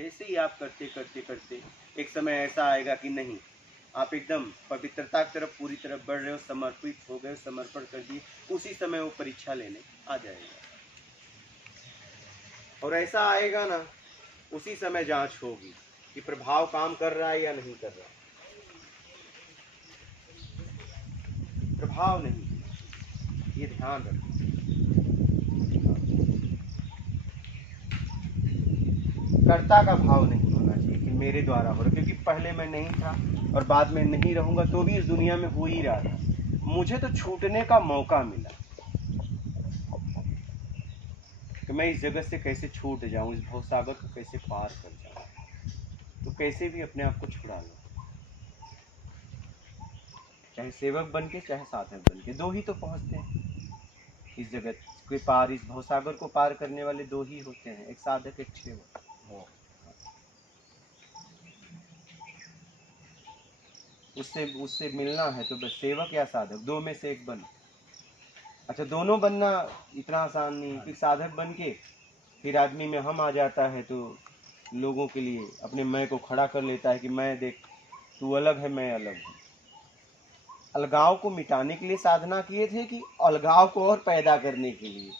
जैसे ही आप करते करते करते एक समय ऐसा आएगा कि नहीं, आप एकदम पवित्रता की तरफ पूरी तरफ बढ़ रहे हो, समर्पित हो गए, समर्पण कर दिए, उसी समय वो परीक्षा लेने आ जाएगा। और ऐसा आएगा ना, उसी समय जांच होगी कि प्रभाव काम कर रहा है या नहीं कर रहा। प्रभाव नहीं, ये ध्यान रखो। कर्ता का भाव नहीं होना चाहिए कि मेरे द्वारा हो रहा, क्योंकि पहले मैं नहीं था और बाद में नहीं रहूंगा तो भी इस दुनिया में हो ही रहा था। मुझे तो छूटने का मौका मिला कि मैं इस जगत से कैसे छूट जाऊं, इस भवसागर को कैसे पार कर जाऊं। तो कैसे भी अपने आप को छुड़ा लो, चाहे सेवक बन के चाहे साधक बन के, दो ही तो पहुंचते हैं इस जगत के पार। इस भवसागर को पार करने वाले दो ही होते हैं, एक साधक एक सेवक। उससे मिलना है तो बस सेवक या साधक, दो में से एक बनो। अच्छा, दोनों बनना इतना आसान नहीं कि साधक बन के फिर आदमी में हम आ जाता है तो लोगों के लिए अपने मैं को खड़ा कर लेता है कि मैं देख, तू अलग है मैं अलग हूँ। अलगाव को मिटाने के लिए साधना किए थे कि अलगाव को और पैदा करने के लिए?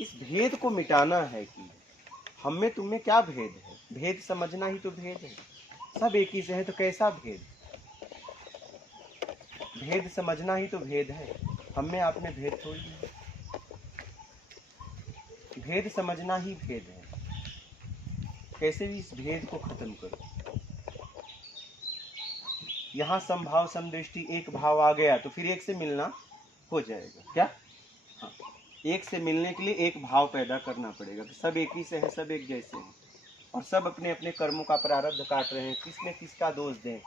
इस भेद को मिटाना है कि हम में तुम में क्या भेद है, भेद समझना ही तो भेद है। सब एक ही से है तो कैसा भेद? भेद समझना ही तो भेद है, हम में आप में भेद थोड़ी है। भेद समझना ही भेद है, कैसे भी इस भेद को खत्म करो। यहाँ समभाव समदृष्टि एक भाव आ गया तो फिर एक से मिलना हो जाएगा क्या? हाँ, एक से मिलने के लिए एक भाव पैदा करना पड़ेगा कि सब एक ही से है, सब एक जैसे हैं और सब अपने अपने कर्मों का प्रारब्ध काट रहे हैं। किसने किसका दोष दें,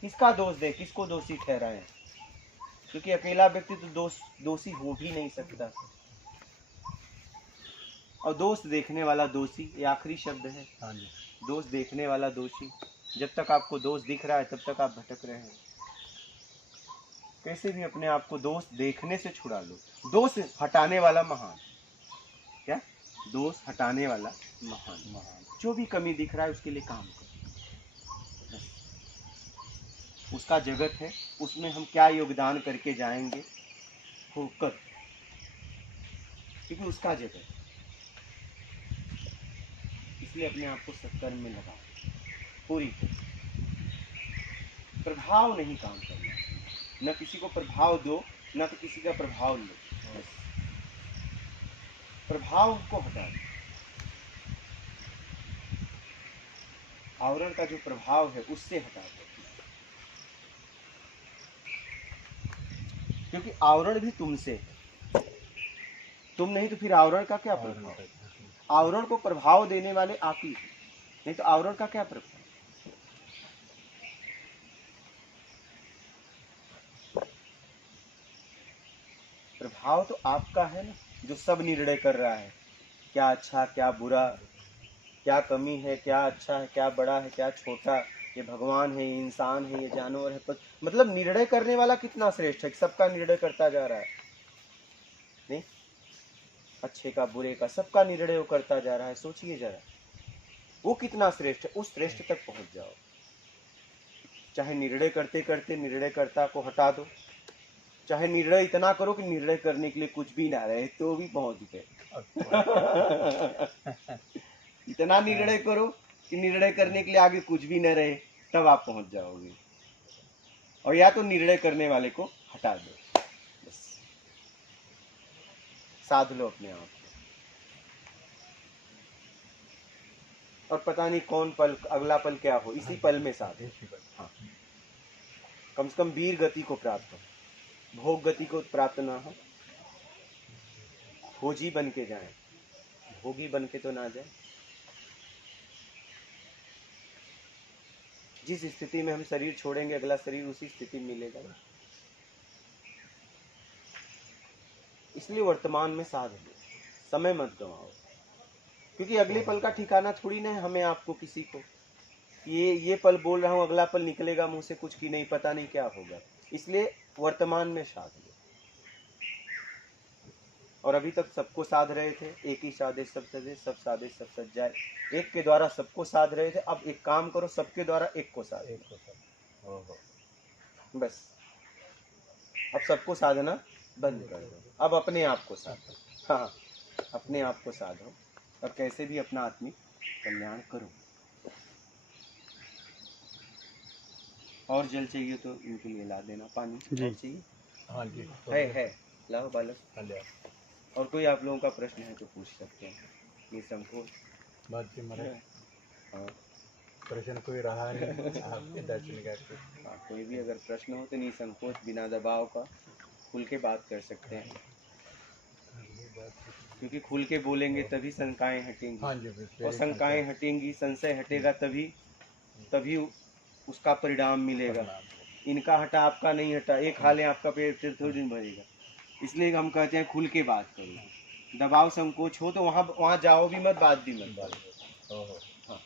किसका दोष दें, किसको दोषी ठहराएं? क्योंकि अकेला व्यक्ति तो दोषी हो भी नहीं सकता। और दोष देखने वाला दोषी, ये आखिरी शब्द है। दोष देखने वाला दोषी। जब तक आपको दोष दिख रहा है तब तक आप भटक रहे हैं। कैसे भी अपने आप को दोष देखने से छुड़ा लो। दोष हटाने वाला महान। क्या? दोष हटाने वाला महान। जो भी कमी दिख रहा है उसके लिए काम करो। उसका जगत है, उसमें हम क्या योगदान करके जाएंगे होकर, क्योंकि उसका जगत है। इसलिए अपने आप को सत्कर्म में लगाओ पूरी। प्रभाव नहीं काम करना, न किसी को प्रभाव दो न तो किसी का प्रभाव लो। प्रभाव को हटा दो। आवरण का जो प्रभाव है उससे हटा दो, क्योंकि आवरण भी तुमसे है। तुम नहीं तो फिर आवरण का क्या प्रभाव? आवरण को प्रभाव देने वाले आप ही, नहीं तो आवरण का क्या प्रभाव? प्रभाव तो आपका है ना, जो सब निर्णय कर रहा है, क्या अच्छा क्या बुरा, क्या कमी है, क्या अच्छा है, क्या बड़ा है, क्या छोटा, ये भगवान है, ये इंसान है, ये जानवर है। पर मतलब निर्णय करने वाला कितना श्रेष्ठ है, सबका निर्णय करता जा रहा है। नहीं, अच्छे का बुरे का सबका निर्णय वो करता जा रहा है। सोचिए जरा, वो कितना श्रेष्ठ है। उस श्रेष्ठ तक पहुंच जाओ। चाहे निर्णय करते करते निर्णयकर्ता को हटा दो, चाहे निर्णय इतना करो कि निर्णय करने के लिए कुछ भी ना रहे, तो भी पहुंच गए। इतना निर्णय करो कि निर्णय करने के लिए आगे कुछ भी न रहे, तब आप पहुंच जाओगे। और या तो निर्णय करने वाले को हटा दो, बस साध लो अपने आप को। और पता नहीं कौन पल, अगला पल क्या हो, इसी पल में साध। हाँ, कम से कम वीर गति को प्राप्त हो, भोग गति को प्राप्त ना हो। खोजी बन के जाए, भोगी बन के तो ना जाए। जिस स्थिति में हम शरीर छोड़ेंगे अगला शरीर उसी स्थिति में मिलेगा। इसलिए वर्तमान में साध लो, समय मत गवाओ, क्योंकि अगले पल का ठिकाना थोड़ी ना है हमें आपको किसी को। ये पल बोल रहा हूँ, अगला पल निकलेगा मुंह से कुछ की नहीं, पता नहीं क्या होगा। इसलिए वर्तमान में साध लो। और अभी तक सबको साध रहे थे, एक ही साधे सब सजे, सब साधे सब सज जाए। एक के द्वारा सबको साध रहे थे, अब एक काम करो, सबके द्वारा एक को साध। बस अब सबको साधना बंद कर दो, अब अपने आप को साधो। हाँ, अपने आप को साधो और कैसे भी अपना आत्मिक कल्याण करो। और जल चाहिए तो इनके लिए ला देना, पानी और चाहिए। हाँ जी, है लाओ बालक। और कोई आप लोगों का प्रश्न है तो पूछ सकते हैं, निसंकोच। बात महाराज, हाँ प्रश्न कोई रहा नहीं आपके दर्शन करके। हाँ, कोई भी अगर प्रश्न हो तो निसंकोच, बिना दबाव का खुल के बात कर सकते हैं, क्योंकि खुल के बोलेंगे तभी शंकाएं हटेंगी। हाँ जी, और शंकाएं हटेंगी, संशय हटेगा, तभी उसका परिणाम मिलेगा। इनका हटा, आपका नहीं हटा, एक खा लें आपका पेट फिर थोड़ी दिन भरेगा। इसलिए हम कहते हैं खुल के बात करो। दबाव संकोच हो तो वहाँ जाओ भी मत, बात भी मत करो। हाँ,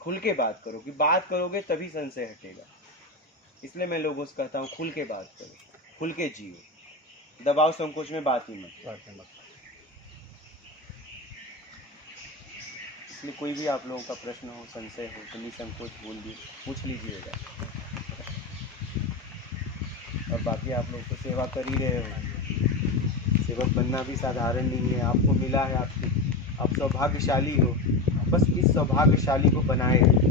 खुल के बात करो, कि बात करोगे तभी संशय हटेगा। इसलिए मैं लोगों से कहता हूँ खुल के बात करो, खुल के जियो, दबाव संकोच में बात ही मत। इसलिए कोई भी आप लोगों का प्रश्न हो, संशय हो तो निसंकोच पूछ लीजिएगा। और बाकी आप लोग तो सेवा कर ही रहे हो, सेवक बनना भी साधारण नहीं है। आपको मिला है, आप सौभाग्यशाली हो, बस इस सौभाग्यशाली को बनाए रखें।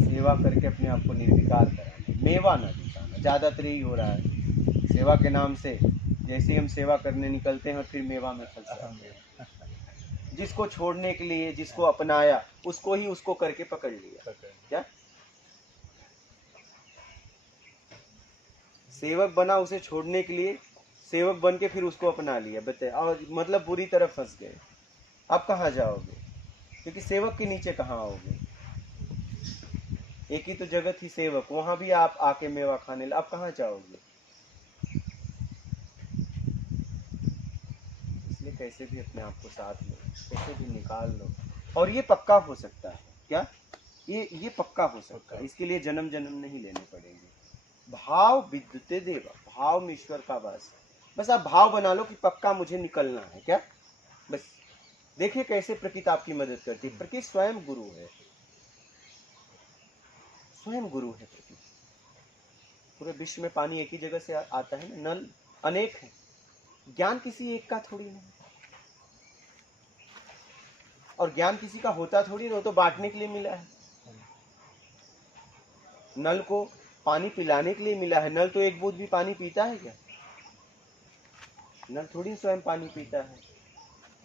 सेवा करके अपने आप को निर्विकार कराना, मेवा ना दिखाना। ज़्यादातर यही हो रहा है सेवा के नाम से, जैसे हम सेवा करने निकलते हैं फिर मेवा में फंस जाते हैं। जिसको छोड़ने के लिए, जिसको अपनाया, उसको ही उसको करके पकड़ लिया। क्या सेवक बना उसे छोड़ने के लिए, सेवक बन के फिर उसको अपना लिया, बताए, और मतलब बुरी तरह फंस गए। अब कहाँ जाओगे, क्योंकि सेवक के नीचे कहाँ आओगे। एक ही तो जगत ही सेवक, वहां भी आप आके मेवा खाने अब कहाँ जाओगे। इसलिए कैसे भी अपने आप को साथ लो, कैसे भी निकाल लो। और ये पक्का हो सकता है, क्या ये पक्का हो सकता है। इसके लिए जन्म जन्म नहीं लेने पड़ेंगे। भाव विद्युते देवा, भाव में ईश्वर का वास। बस आप भाव बना लो कि पक्का मुझे निकलना है। क्या बस देखिए कैसे प्रकृति आपकी मदद करती है। प्रकृति स्वयं गुरु है, स्वयं गुरु है प्रकृति। पूरे विश्व में पानी एक ही जगह से आता है ना, नल अनेक है, ज्ञान किसी एक का थोड़ी नहीं। और ज्ञान किसी का होता थोड़ी ना, तो बांटने के लिए मिला है। नल को पानी पिलाने के लिए मिला है। नल तो एक बूंद भी पानी पीता है क्या? नल थोड़ी स्वयं पानी पीता है।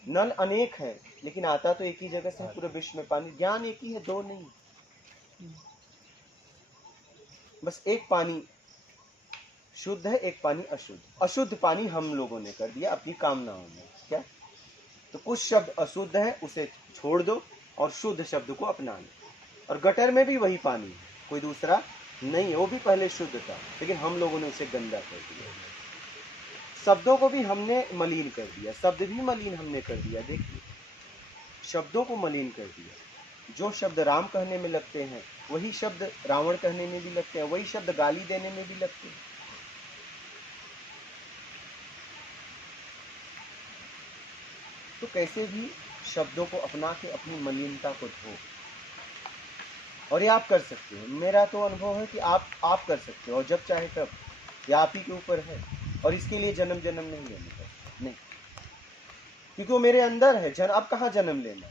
नल अनेक है, लेकिन आता तो एक ही जगह से, पूरे विश्व में पानी। ज्ञान एक ही है, दो नहीं। बस एक पानी शुद्ध है, एक पानी अशुद्ध। अशुद्ध पानी हम लोगों ने कर दिया अपनी कामनाओं में। क्या तो कुछ शब्द अशुद्ध है, उसे छोड़ दो और शुद्ध शब्द को अपना लो। और गटर में भी वही पानी है, कोई दूसरा नहीं है। वो भी पहले शुद्ध था, लेकिन हम लोगों ने उसे गंदा कर दिया। शब्दों को भी हमने मलिन कर दिया, शब्द भी मलिन हमने कर दिया। देखिए, शब्दों को मलिन कर दिया। जो शब्द राम कहने में लगते हैं, वही शब्द रावण कहने में भी लगते हैं, वही शब्द गाली देने में भी लगते हैं। तो कैसे भी शब्दों को अपना के अपनी मलिनता को धो। और ये आप कर सकते हो। मेरा तो अनुभव है कि आप कर सकते हो, और जब चाहे तब। ये आप ही के ऊपर है, और इसके लिए जन्म जन्म नहीं लेने का, नहीं, क्योंकि वो मेरे अंदर है। अब कहाँ जन्म लेना,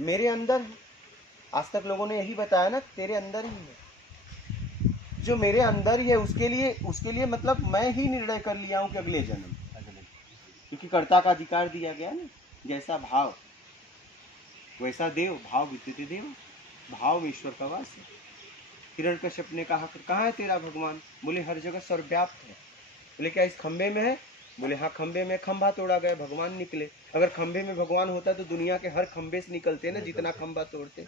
मेरे अंदर है। आज तक लोगों ने यही बताया ना, तेरे अंदर ही है। जो मेरे अंदर ही है, उसके लिए मतलब मैं ही निर्णय कर लिया हूँ कि अगले जन्म, क्योंकि कर्ता का अधिकार दिया गया ना। जैसा भाव वैसा देव, भाव विद्युत देव, भाव में ईश्वर का वास है। हिरण्यकश्यप ने कहा, कहाँ है तेरा भगवान? बोले हर जगह सर्वव्याप्त है। बोले क्या इस खंबे में है? बोले हाँ खंबे में। खंबा तोड़ा गया, भगवान निकले। अगर खंबे में भगवान होता तो दुनिया के हर खंबे से निकलते ना, जितना खंबा तोड़ते।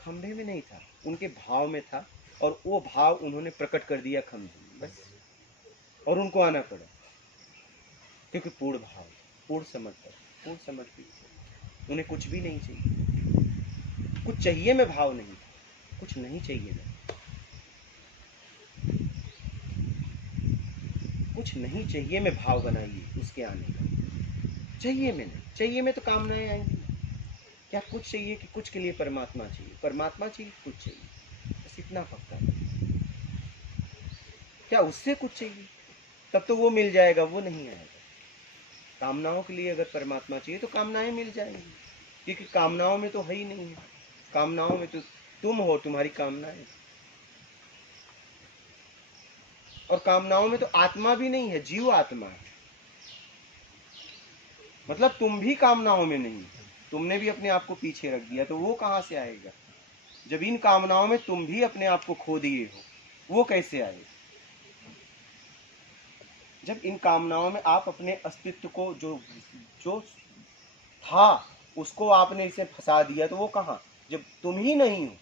खंबे में नहीं था, उनके भाव में था, और वो भाव उन्होंने प्रकट कर दिया खंबे में, बस। और उनको आना पड़ा, क्योंकि पूर्ण भाव, पूर्ण समर्पण, पूर्ण समर्पित। उन्हें कुछ भी नहीं चाहिए, कुछ चाहिए में भाव नहीं था, कुछ नहीं चाहिए था। कुछ नहीं चाहिए में भाव बनाइए उसके आने का। चाहिए में नहीं, चाहिए में तो कामनाएं आएंगी। क्या कुछ चाहिए कि कुछ के लिए परमात्मा चाहिए, परमात्मा चाहिए कुछ चाहिए, बस इतना पक्का है। क्या उससे कुछ चाहिए, तब तो वो मिल जाएगा, वो नहीं आएगा। कामनाओं के लिए अगर परमात्मा चाहिए तो कामनाएं मिल जाएंगी, क्योंकि कामनाओं में तो है ही नहीं है। कामनाओं में तो तुम हो, तुम्हारी कामनाएं, और कामनाओं में तो आत्मा भी नहीं है, जीव आत्मा है। मतलब तुम भी कामनाओं में नहीं, तुमने भी अपने आप को पीछे रख दिया, तो वो कहां से आएगा जब इन कामनाओं में तुम भी अपने आप को खो दिए हो? वो कैसे आएगा? जब इन कामनाओं में आप अपने अस्तित्व को, जो जो था उसको आपने इसे फंसा दिया, तो वो कहां, जब तुम ही नहीं हो?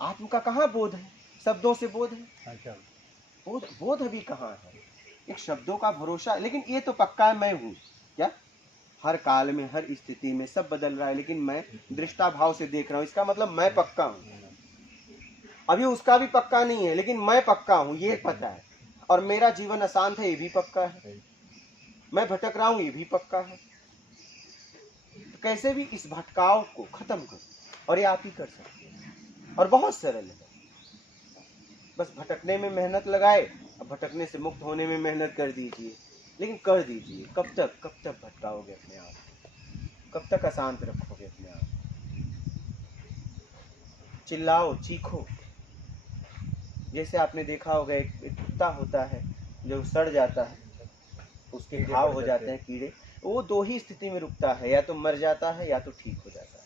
आत्म का कहां बोध है? शब्दों से बोध है? अच्छा, बोध बोध अभी कहां है? एक शब्दों का भरोसा। लेकिन ये तो पक्का है, मैं हूं क्या? हर काल में, हर स्थिति में सब बदल रहा है, लेकिन मैं दृष्टा भाव से देख रहा हूं। इसका मतलब मैं पक्का हूं। अभी उसका भी पक्का नहीं है, लेकिन मैं पक्का हूं, ये पता है। और मेरा जीवन अशांत है, ये भी पक्का है। मैं भटक रहा हूं, ये भी पक्का है। तो कैसे भी इस भटकाव को खत्म करो, और ये आप ही कर सकते हैं, और बहुत सरल है। बस भटकने में मेहनत लगाए, अब भटकने से मुक्त होने में मेहनत कर दीजिए। लेकिन कर दीजिए। कब तक भटकाओगे अपने आप को? कब तक अशांत रखोगे अपने आप को? चिल्लाओ, चीखो। जैसे आपने देखा होगा, एक कुत्ता होता है जो सड़ जाता है, उसके कीड़े घाव पड़ हो जाते जाते हैं, कीड़े। वो दो ही स्थिति में रुकता है, या तो मर जाता है या तो ठीक हो जाता है।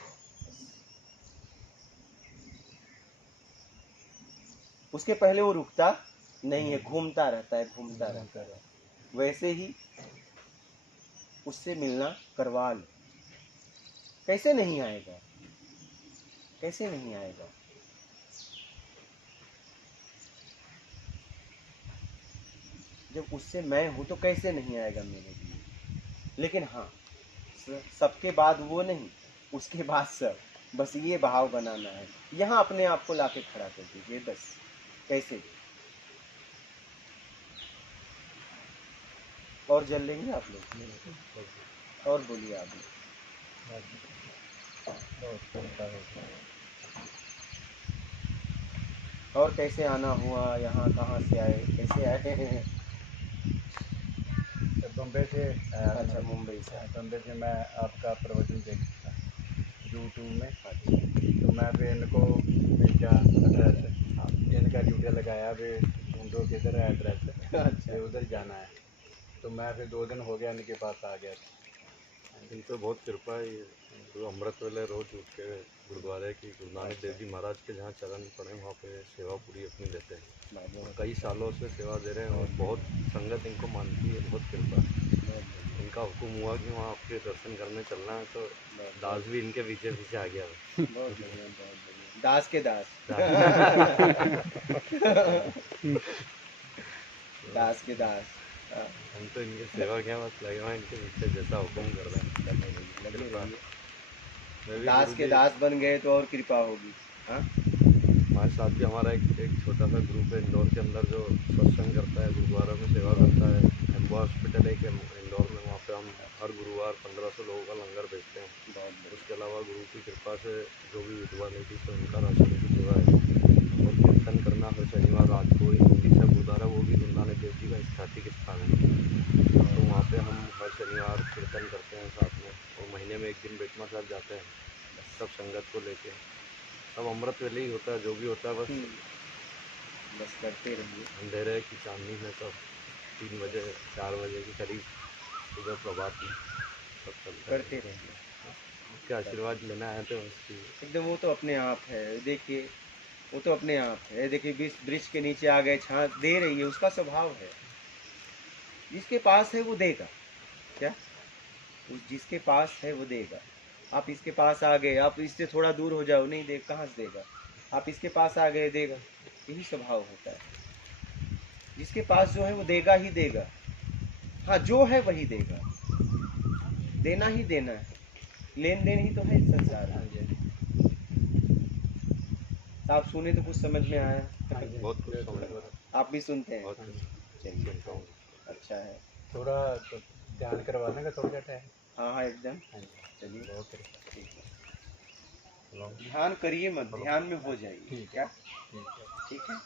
उसके पहले वो रुकता नहीं है, घूमता रहता है, घूमता रहता है। वैसे ही उससे मिलना करवा लो। कैसे नहीं आएगा? कैसे नहीं आएगा? जब उससे मैं हूं तो कैसे नहीं आएगा मेरे लिए? लेकिन हाँ, सबके बाद वो नहीं, उसके बाद सब। बस ये भाव बनाना है। यहाँ अपने आप को लाके खड़ा कर दीजिए बस। कैसे? और जल लेंगे आप लोग? और बोलिए आप लोग। बहुत चिंता होती है। और कैसे आना हुआ यहाँ? कहाँ से आए, कैसे आए? बम्बई से अच्छा, मुंबई से। बम्बई से मैं आपका प्रवचन देखा था यूट्यूब में। अच्छा, तो मैं भी इनको क्या एड्रेस, इनका ड्यूटी लगाया भी, ढूंढो किधर है एड्रेस, अच्छा। ये उधर जाना है। तो मैं फिर 2 दिन हो गया इनके पास आ गया था। इन पर बहुत कृपा है। ये जो अमृत वेले रोज उठ के गुरुद्वारे की गुरु नानक देव जी महाराज के जहाँ चरण पड़े वहाँ पे सेवा पूरी अपनी देते हैं। और कई सालों से सेवा दे रहे हैं और बहुत संगत इनको मानती है। बहुत कृपा है। इनका हुक्म हुआ कि वहाँ आपके दर्शन करने चलना है, तो दास भी इनके पीछे पीछे आ गया। बहुत बढ़िया, बहुत बढ़िया। दास के दास। दास के दास। हाँ, हम तो इनकी सेवा क्या बस लगे हुए हैं, इनके पीछे जैसा हुक्म कर रहे हैं। लगे रहिए, लगे कृपा। रहिए। मैं भी दास गुरु के जी, दास बन गए तो और कृपा होगी। हाँ, हमारे साथ भी हमारा एक छोटा सा ग्रुप है इंदौर के अंदर जो सत्संग करता है, गुरुद्वारा में सेवा करता है। एम्बो हॉस्पिटल है कि इंदौर में, वहाँ पे हम हर गुरुवार 1500 लोगों का लंगर बेचते हैं। बहुत बढ़िया। उसके अलावा गुरु की कृपा से जो भी विधवा लेडीज है उनका राशन की सेवा है। और कीर्तन करना हर शनिवार रात को ही पीछे गुरुद्वारा, वो भी गुरु नानक देव जी का स्थापित स्थान है। तो वहाँ पे हम हर शनिवार कीर्तन करते हैं साथ में, और महीने में एक दिन बेटमा साहब जाते हैं सब संगत को लेके। सब अमृत वेले ही होता है, जो भी होता है बस बस करते रहिए। अंधेरे की चांदनी में सब 3 बजे 4 बजे के करीब सुबह प्रभात में सब चलता है। करते रहिए उसके आशीर्वाद लेना है तो उसकी एकदम। वो तो अपने आप है, देखिए वो तो अपने आप है। देखिए वृक्ष के नीचे आ गए, छांव दे रही है, उसका स्वभाव है। जिसके पास है वो देगा। क्या? जिसके पास है वो देगा। आप इसके पास आ गए, आप इससे थोड़ा दूर हो जाओ, नहीं दे, कहाँ से देगा? आप इसके पास आ गए, देगा। यही स्वभाव होता है। जिसके पास जो है वो देगा ही देगा। हाँ, जो है वही देगा। देना ही देना है। लेन देन ही तो है इस संसार में। आप सुने तो कुछ समझ में आया? बहुत कुछ समझ में आप भी सुनते हैं? बहुत कुछ। चलिए तो अच्छा है। थोड़ा तो ध्यान करवाना का थोड़ा टाइम। हाँ हाँ एकदम। हाँ जी, चलिए ओके, ठीक है। ध्यान करिए मत, ध्यान में हो जाइए। ठीक है, क्या ठीक है। ठीक है,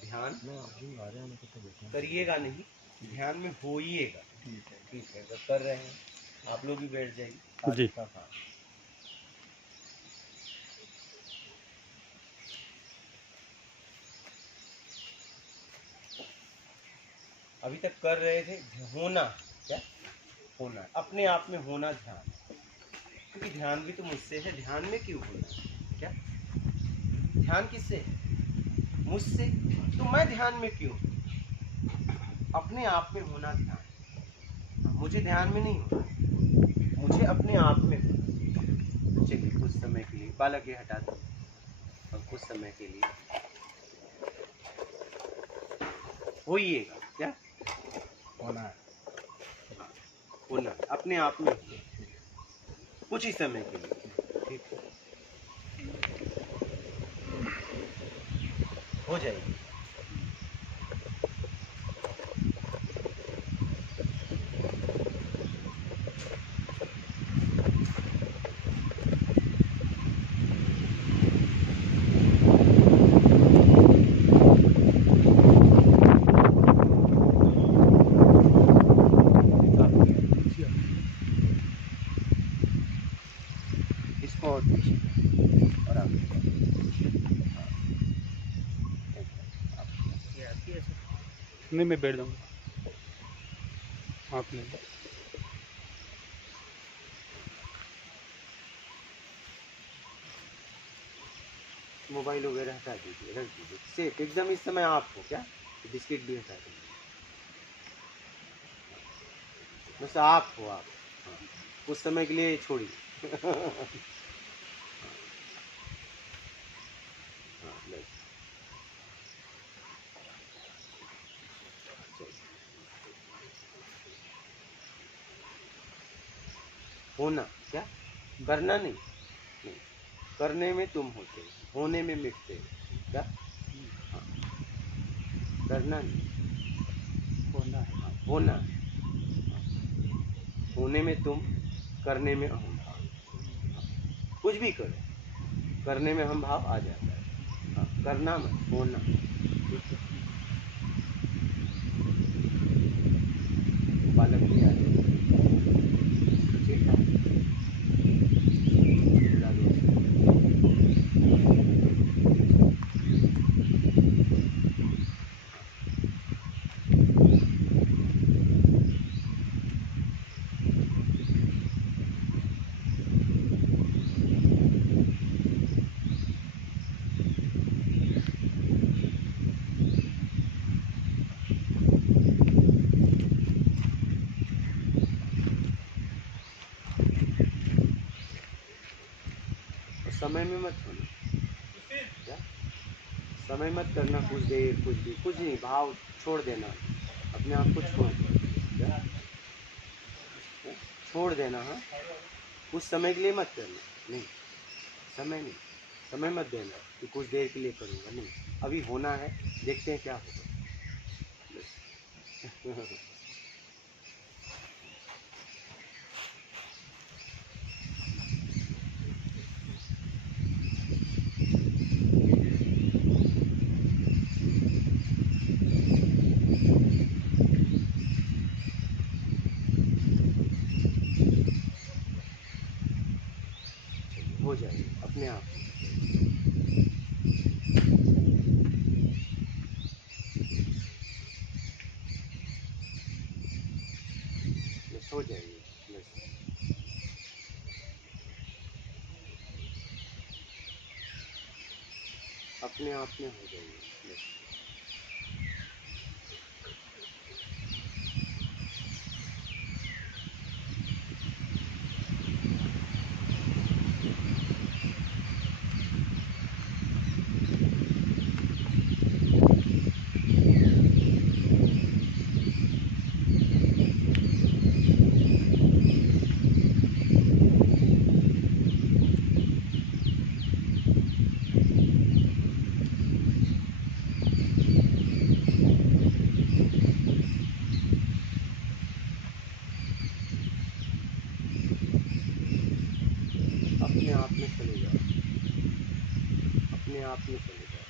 ध्यान मैं अभी आ रहा हूँ तो करिएगा नहीं, ध्यान में होइएगा। ठीक है। ठीक है, अगर कर रहे हैं आप लोग भी बैठ जाइए। जी। हाँ हाँ। अभी तक कर रहे थे होना, क्या होना, अपने आप में होना ध्यान, क्योंकि ध्यान भी तो मुझसे है। ध्यान में क्यों होना, क्या ध्यान किससे है, मुझसे, तो मैं ध्यान में क्यों, अपने आप में होना ध्यान। मुझे ध्यान में नहीं होना, मुझे अपने आप में होना। चलिए कुछ समय के लिए बालक ये हटा दो, और कुछ समय के लिए होइएगा। क्या होना है। होना, अपने आप में कुछ ही समय के लिए। ठीक है, हो जाएगी। इसको और पीछे और आगे। नहीं, मैं बैठ जाऊँगा, आप नहीं। मोबाइल वगैरह हटा दीजिए, रख दीजिए सेफ एकदम। इस समय आप हो, क्या बिस्किट भी हटा दीजिए, बस आप हो आप। हाँ, कुछ समय के लिए छोड़िए। हाँ, बस। चलिए। होना, क्या करना नहीं, नहीं। करने में तुम होते हो, होने में मिटते हो। क्या हाँ, करना नहीं, होना है। हाँ, होना है। होने में तुम, करने में अहम भाव। कुछ भी करो, करने में हम भाव आ जाता है। हाँ, करना मत, होना। बालक भी आ रहे हैं। ठीक है, बुला दो उसे। और समय में मत होना, क्या समय मत करना, कुछ देर, कुछ भी, कुछ नहीं, भाव छोड़ देना, अपने आप को छोड़ देना। क्या? क्या? छोड़ देना। हाँ, कुछ समय के लिए मत करना, नहीं, समय नहीं, समय मत देना कि कुछ देर के लिए करूँगा, नहीं, अभी होना है, देखते हैं क्या होगा। बस। हो जाएगा अपने आप। बस हो जाएगी, बस। अपने आप में हो जाएगी, बस। अपने आप में चले जाओ, अपने आप में चले जाओ।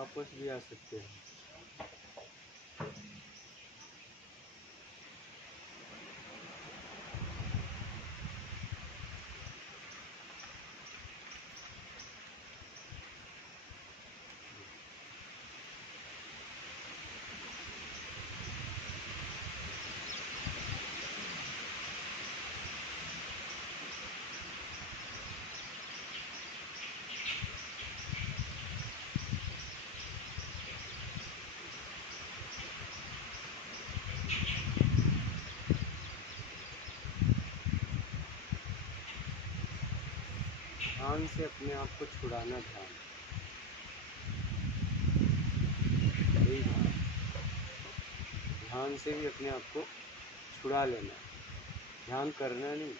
वापस भी आ सकते हैं। ध्यान से अपने आप को छुड़ाना, ध्यान, यही ध्यान। ध्यान से भी अपने आप को छुड़ा लेना, ध्यान करना नहीं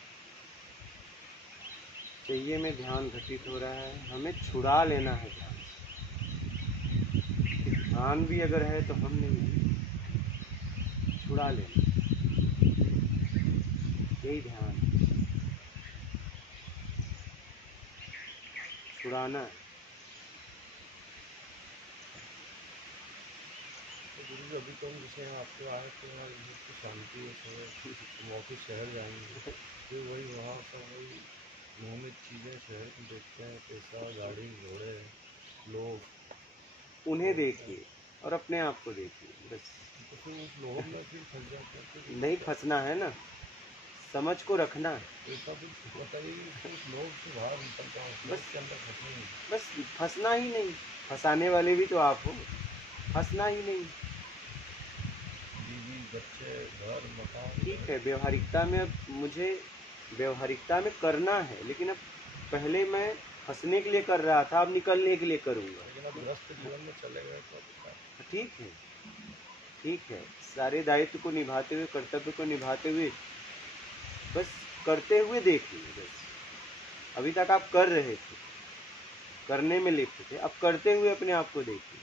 चाहिए। में ध्यान घटित हो रहा है, हमें छुड़ा लेना है ध्यान से। ध्यान भी अगर है तो हम नहीं है, छुड़ा लेना, यही ध्यान, छुड़ाना है। तो गुरु जी अभी तो हम जैसे आपको आए तो यहाँ तो शांति है, हम ऑफिस शहर जाएंगे फिर वही वहाँ सब वही नियमित चीज़ें शहर की देखते हैं, पैसा, गाड़ी, घोड़े, लोग, उन्हें देखिए और अपने आप को देखिए, बस। तो फिर उस लोग में फिर फंस जाते हैं। फिर नहीं फंसना है ना, समझ को रखना, ऐसा कुछ बताइए कि उस लोग से बाहर निकल जाओ, बस के अंदर फंसना नहीं। बस फंसना ही नहीं। फंसाने वाले भी तो आप हो, फंसना ही नहीं। बीवी, बच्चे, घर, मकान, ठीक है, व्यवहारिकता में अब मुझे व्यवहारिकता में करना है, लेकिन अब पहले मैं फंसने के लिए कर रहा था, अब निकलने के लिए करूँगा। लेकिन अब ग्रस्त जीवन में चले गए तो अब ठीक है, ठीक है, सारे दायित्व को निभाते हुए, कर्तव्य को निभाते हुए, बस करते हुए देखिए। बस अभी तक आप कर रहे थे, करने में लिप्त थे, अब करते हुए अपने आप को देखिए,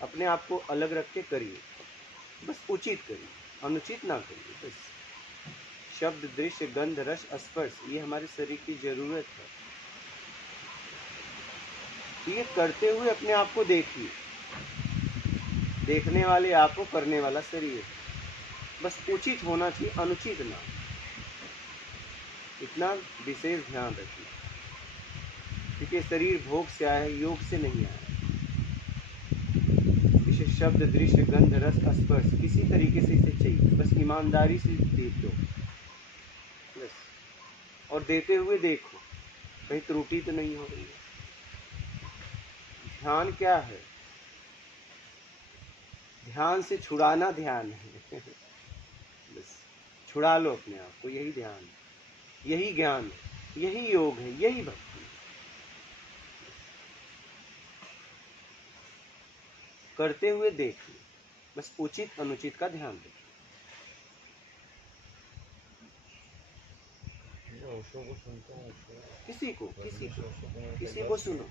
अपने आप को अलग रख के करिए, बस उचित करिए, अनुचित ना करिए। बस शब्द, दृश्य, गंध, रस, स्पर्श, ये हमारे शरीर की जरूरत है। ये करते हुए अपने आप को देखिए, देखने वाले आपको, करने वाला शरीर, बस उचित होना चाहिए, अनुचित ना। इतना विशेष ध्यान रखिए, क्योंकि शरीर भोग से आया है, योग से नहीं आया। इसे शब्द, दृश्य, गंध, रस, स्पर्श किसी तरीके से इसे चाहिए, बस ईमानदारी से दे दो बस। और देते हुए देखो कहीं त्रुटि तो नहीं हो रही है। ध्यान क्या है? ध्यान से छुड़ाना ध्यान है बस छुड़ा लो अपने आप को, यही ध्यान है, यही ज्ञान है, यही योग है, यही भक्ति है। करते हुए देखिए, बस उचित अनुचित का ध्यान रखिए। ओशो को सुनता हूँ, किसी को सुनो।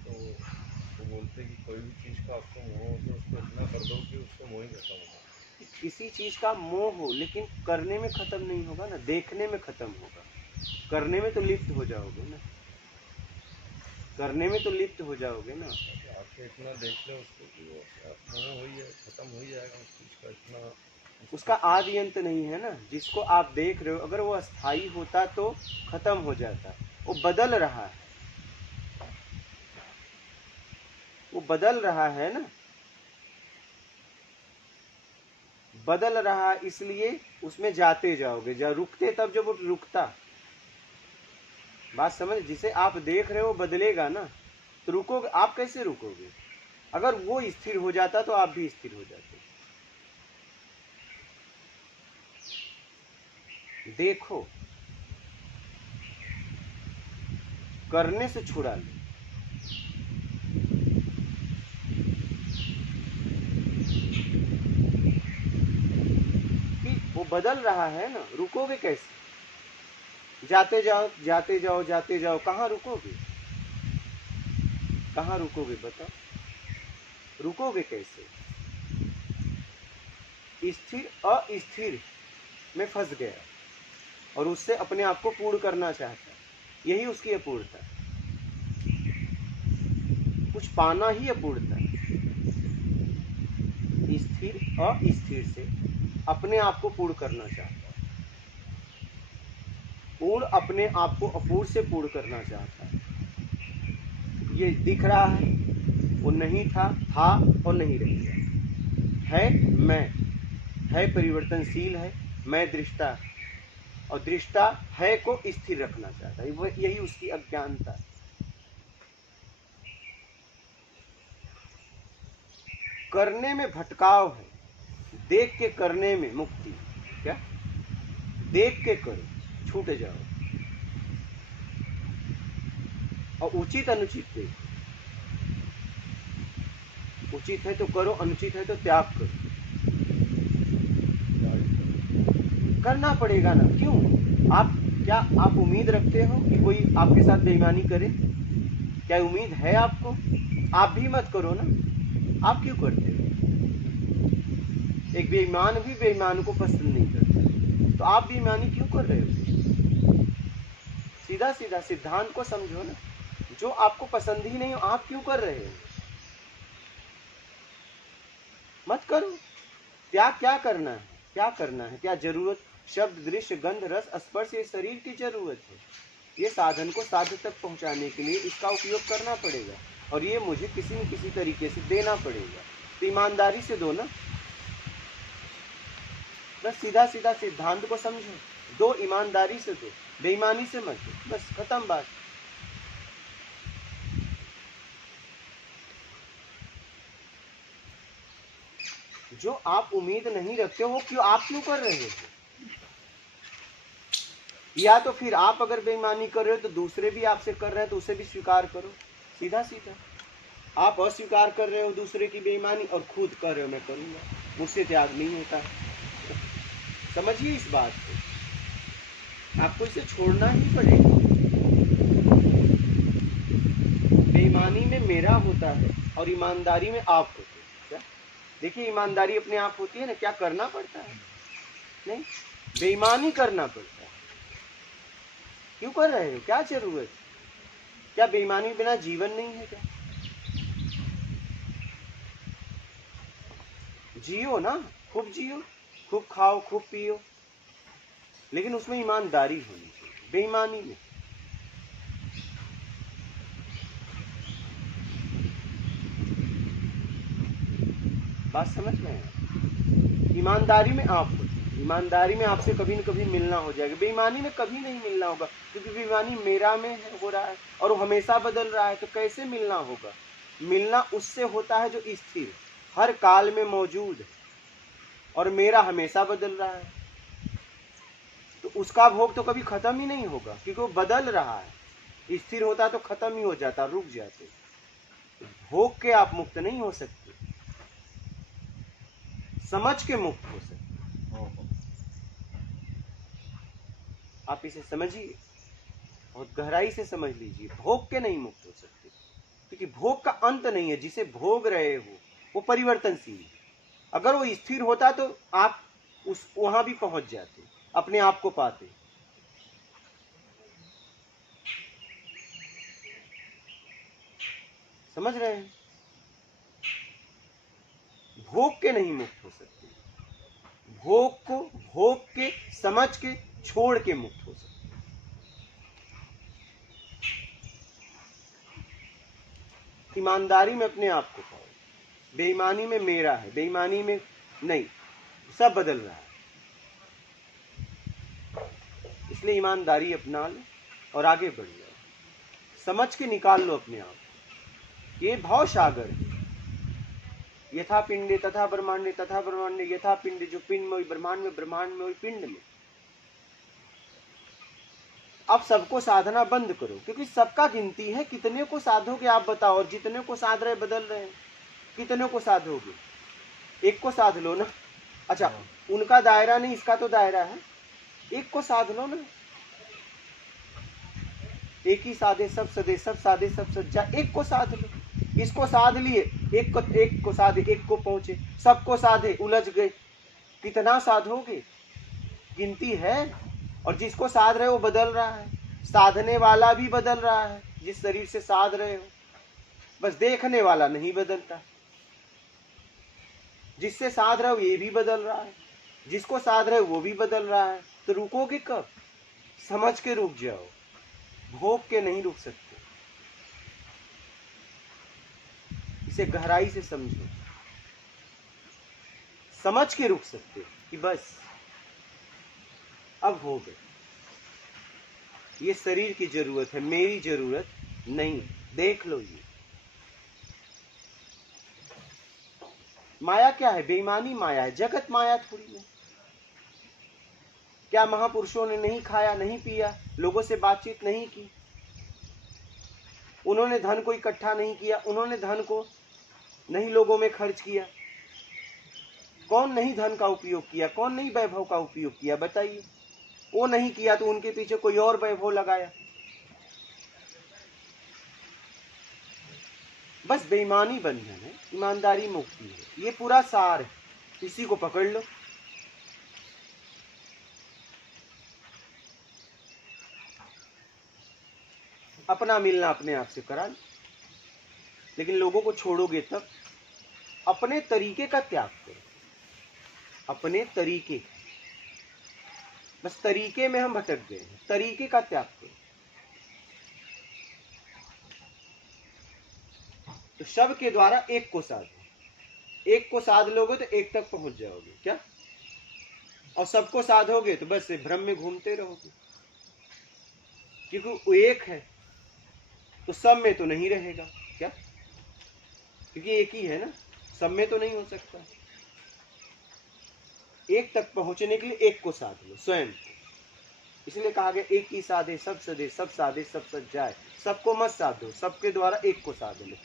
तो बोलते कि कोई भी चीज़ का आपको मोह हो तो उसको इतना कर दो कि उसको मोह ही खत्म हो। किसी चीज का मोह हो, लेकिन करने में खत्म नहीं होगा ना, देखने में खत्म होगा। करने में तो लिप्त हो जाओगे ना, करने में तो लिप्त हो जाओगे ना। आपसे इतना देख ले उसको कि वो मोह हो ही है, खत्म हो ही जाएगा उस चीज़ का। इतना उसका आदि अंत नहीं है ना। जिसको आप देख रहे हो, अगर वो अस्थाई होता तो खत्म हो जाता। वो बदल रहा है, वो बदल रहा है ना, बदल रहा, इसलिए उसमें जाते जाओगे। जब रुकते तब जब वो रुकता, बात समझ। जिसे आप देख रहे हो बदलेगा ना, तो रुकोगे आप, कैसे रुकोगे? अगर वो स्थिर हो जाता तो आप भी स्थिर हो जाते। देखो, करने से छुड़ा लो। कि वो बदल रहा है ना, रुकोगे कैसे? जाते जाओ जाते जाओ जाते जाओ, कहाँ रुकोगे? कहाँ रुकोगे बताओ? रुकोगे कैसे? स्थिर अस्थिर में फंस गया और उससे अपने आप को पूर्ण करना चाहता है। यही उसकी अपूर्णता, कुछ पाना ही अपूर्णता है। स्थिर अस्थिर से अपने आप को पूर्ण करना चाहता है, पूर्ण अपने आप को अपूर्ण से पूर्ण करना चाहता है। ये दिख रहा है, वो नहीं था और नहीं रह गया, है मैं, है परिवर्तनशील है, मैं दृष्टा है, और दृष्टा है को स्थिर रखना चाहता है। यही उसकी अज्ञानता है। करने में भटकाव है, देख के करने में मुक्ति। क्या देख के करो, छूट जाओ, और उचित अनुचित देखो। उचित है तो करो, अनुचित है तो त्याग करो। करना पड़ेगा ना, क्यों? क्या आप उम्मीद रखते हो कि कोई आपके साथ बेईमानी करे? क्या उम्मीद है आपको? आप भी मत करो ना, आप क्यों करते हो? एक बेईमान भी बेईमान को पसंद नहीं करता, तो आप बेईमानी क्यों कर रहे हो? सीधा सीधा सिद्धांत को समझो ना, जो आपको पसंद ही नहीं हो आप क्यों कर रहे हो? मत करो। त्याग क्या करना है? क्या करना है? क्या जरूरत? शब्द, दृश्य, गंध, रस, स्पर्श, ये शरीर की जरूरत है। ये साधन को साध्य तक पहुंचाने के लिए इसका उपयोग करना पड़ेगा, और ये मुझे किसी न किसी तरीके से देना पड़ेगा। तो ईमानदारी से दो ना, बस सीधा सीधा सिद्धांत को समझो, दो ईमानदारी से दो, बेईमानी से मत दो, बस खत्म बात। जो आप उम्मीद नहीं रखते हो आप क्यों कर रहे हो? या तो फिर आप अगर बेईमानी कर रहे हो तो दूसरे भी आपसे कर रहे हैं तो उसे भी स्वीकार करो। सीधा सीधा आप अस्वीकार कर रहे हो दूसरे की बेईमानी और खुद कर रहे हो मैं करूंगा, मुझसे त्याग नहीं होता है। समझिए इस बात को, आपको इसे छोड़ना ही पड़ेगा। बेईमानी में मेरा होता है और ईमानदारी में आप होते हैं। क्या देखिए, ईमानदारी अपने आप होती है ना, क्या करना पड़ता है? नहीं, बेईमानी करना पड़ता है। क्यों कर रहे हो? क्या जरूरत? क्या बेईमानी बिना जीवन नहीं है क्या? जियो ना, खूब जियो, खूब खाओ, खूब पियो, लेकिन उसमें ईमानदारी होनी चाहिए, बेईमानी में। बात समझ में है? ईमानदारी में आप हो, ईमानदारी में आपसे कभी न कभी मिलना हो जाएगा, बेईमानी में कभी नहीं मिलना होगा, क्योंकि बेईमानी मेरा में हो रहा है और वो हमेशा बदल रहा है, तो कैसे मिलना होगा? मिलना उससे होता है जो स्थिर, हर काल में मौजूद है, और मेरा हमेशा बदल रहा है, तो उसका भोग तो कभी खत्म ही नहीं होगा, क्योंकि वो बदल रहा है। स्थिर होता तो खत्म ही हो जाता, रुक जाते। भोग के आप मुक्त नहीं हो सकते, समझ के मुक्त हो सकते। आप इसे समझिए, बहुत गहराई से समझ लीजिए, भोग के नहीं मुक्त हो सकते, क्योंकि भोग का अंत नहीं है। जिसे भोग रहे हो वो परिवर्तनशील है। अगर वो स्थिर होता तो आप वहां भी पहुंच जाते, अपने आप को पाते। समझ रहे हैं? भोग के नहीं मुक्त हो सकते, भोग को भोग के समझ के छोड़ के मुक्त हो सकते। ईमानदारी में अपने आप को पाओ, बेईमानी में मेरा है, बेईमानी में नहीं, सब बदल रहा है। इसलिए ईमानदारी अपना लो और आगे बढ़ जाओ, समझ के निकाल लो अपने आप को। ये भाव सागर है, यथा पिंडे तथा ब्रह्मांडे, तथा ब्रह्मांडे यथा पिंडे, जो पिंड में वही ब्रह्मांड में, ब्रह्मांड में वही पिंड में। अब सबको साधना बंद करो, क्योंकि सबका गिनती है। कितने को साधोगे आप बताओ, और जितने को साध रहे बदल रहे हैं, कितने को साधोगे? एक को साध लो ना। अच्छा, उनका दायरा नहीं, इसका तो दायरा है, एक को साध लो ना। एक ही साधे सब सदे, सब साधे सब सज्जा, एक को साध लो। इसको साध लिए, एक को साधे, एक को पहुंचे, सबको साधे, उलझ गए। कितना साधोगे? गिनती है। और जिसको साध रहे हो वो बदल रहा है, साधने वाला भी बदल रहा है, जिस शरीर से साध रहे हो, बस देखने वाला नहीं बदलता। जिससे साध रहे हो ये भी बदल रहा है, जिसको साध रहे हो वो भी बदल रहा है, तो रुकोगे कब? समझ के रुक जाओ, भोग के नहीं रुक सकते। इसे गहराई से समझो, समझ के रुक सकते हो कि बस अब हो गए, ये शरीर की जरूरत है, मेरी जरूरत नहीं। देख लो, ये माया क्या है? बेईमानी माया है, जगत माया थोड़ी है। क्या महापुरुषों ने नहीं खाया, नहीं पिया, लोगों से बातचीत नहीं की, उन्होंने धन को इकट्ठा नहीं किया, उन्होंने धन को नहीं लोगों में खर्च किया? कौन नहीं धन का उपयोग किया? कौन नहीं वैभव का उपयोग किया? बताइए। वो नहीं किया तो उनके पीछे कोई और वैभव लगाया। बस बेईमानी बंधन है, ईमानदारी मुक्ति है, ये पूरा सार है, इसी को पकड़ लो। अपना मिलना अपने आप से करा लो, लेकिन लोगों को छोड़ोगे तब। अपने तरीके का त्याग करो, अपने तरीके, बस तरीके में हम भटक गए हैं, तरीके का त्याग करो। तो शब्द के द्वारा एक को साधो, एक को साध लोगे तो एक तक पहुंच जाओगे क्या? और सबको साधोगे तो बस भ्रम में घूमते रहोगे, क्योंकि वो एक है तो सब में तो नहीं रहेगा क्या? क्योंकि एक ही है ना, सब में तो नहीं हो सकता। एक तक पहुंचने के लिए एक को साध लो, स्वयं। इसलिए कहा गया एक ही साधे सब सदे, सब साधे सब सज जाए। सबको मत साधो, सबके द्वारा एक को साध लो,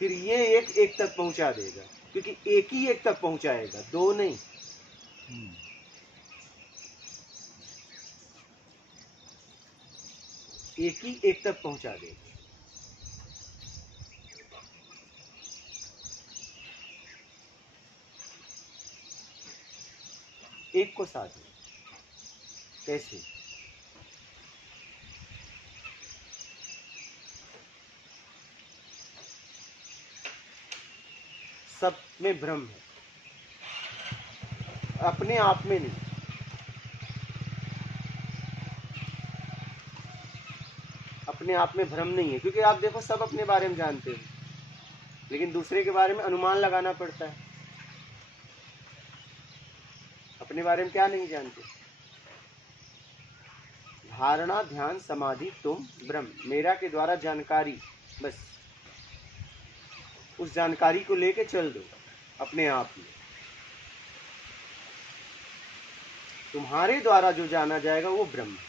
फिर ये एक तक पहुंचा देगा, क्योंकि एक ही एक तक पहुंचाएगा, दो नहीं। एक ही एक तक पहुंचा देगा। एक को साधो, कैसे? सब में भ्रम है, अपने आप में नहीं। अपने आप में भ्रम नहीं है, क्योंकि आप देखो सब अपने बारे में जानते हो, लेकिन दूसरे के बारे में अनुमान लगाना पड़ता है। अपने बारे में क्या नहीं जानते? धारणा, ध्यान, समाधि, तुम, ब्रह्म, मेरा के द्वारा जानकारी, बस उस जानकारी को लेके चल दो अपने आप में। तुम्हारे द्वारा जो जाना जाएगा वो ब्रह्म है,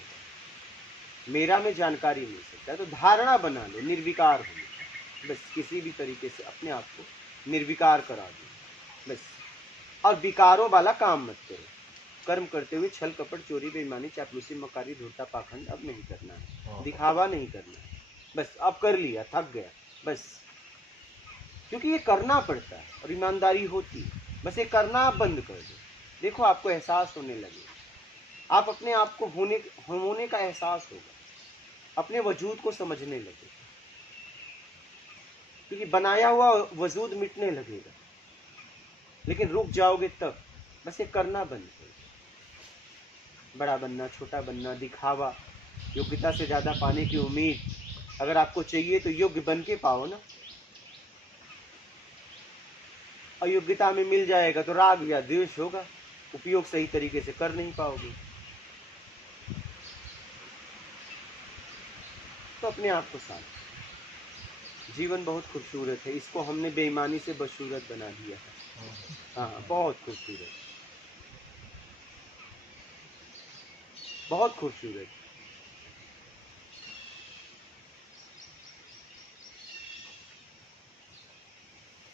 मेरा में जानकारी मिल सकता है। तो धारणा बना लो, निर्विकार हो, बस किसी भी तरीके से अपने आप को निर्विकार करा दो बस। और विकारों वाला काम मत करो, कर्म करते हुए छल कपट चोरी बेईमानी चापलूसी मकारी धूर्ता पाखंड अब नहीं करना है, दिखावा नहीं करना है, बस अब कर लिया, थक गया बस, क्योंकि ये करना पड़ता है और ईमानदारी होती है। बस ये करना आप बंद कर दो, देखो आपको एहसास होने लगे, आप अपने आप को होने का एहसास होगा, अपने वजूद को समझने लगे, क्योंकि बनाया हुआ वजूद मिटने लगेगा। लेकिन रुक जाओगे तब, बस ये करना बंद कर दो। बड़ा बनना, छोटा बनना, दिखावा, योग्यता से ज्यादा पाने की उम्मीद, अगर आपको चाहिए तो योग्य बन के पाओ ना। अयोग्यता में मिल जाएगा तो राग या द्वेष होगा, उपयोग सही तरीके से कर नहीं पाओगे। तो अपने आप को साथ, जीवन बहुत खूबसूरत है, इसको हमने बेईमानी से बदसूरत बना दिया है। हाँ, बहुत खूबसूरत, बहुत खूबसूरत।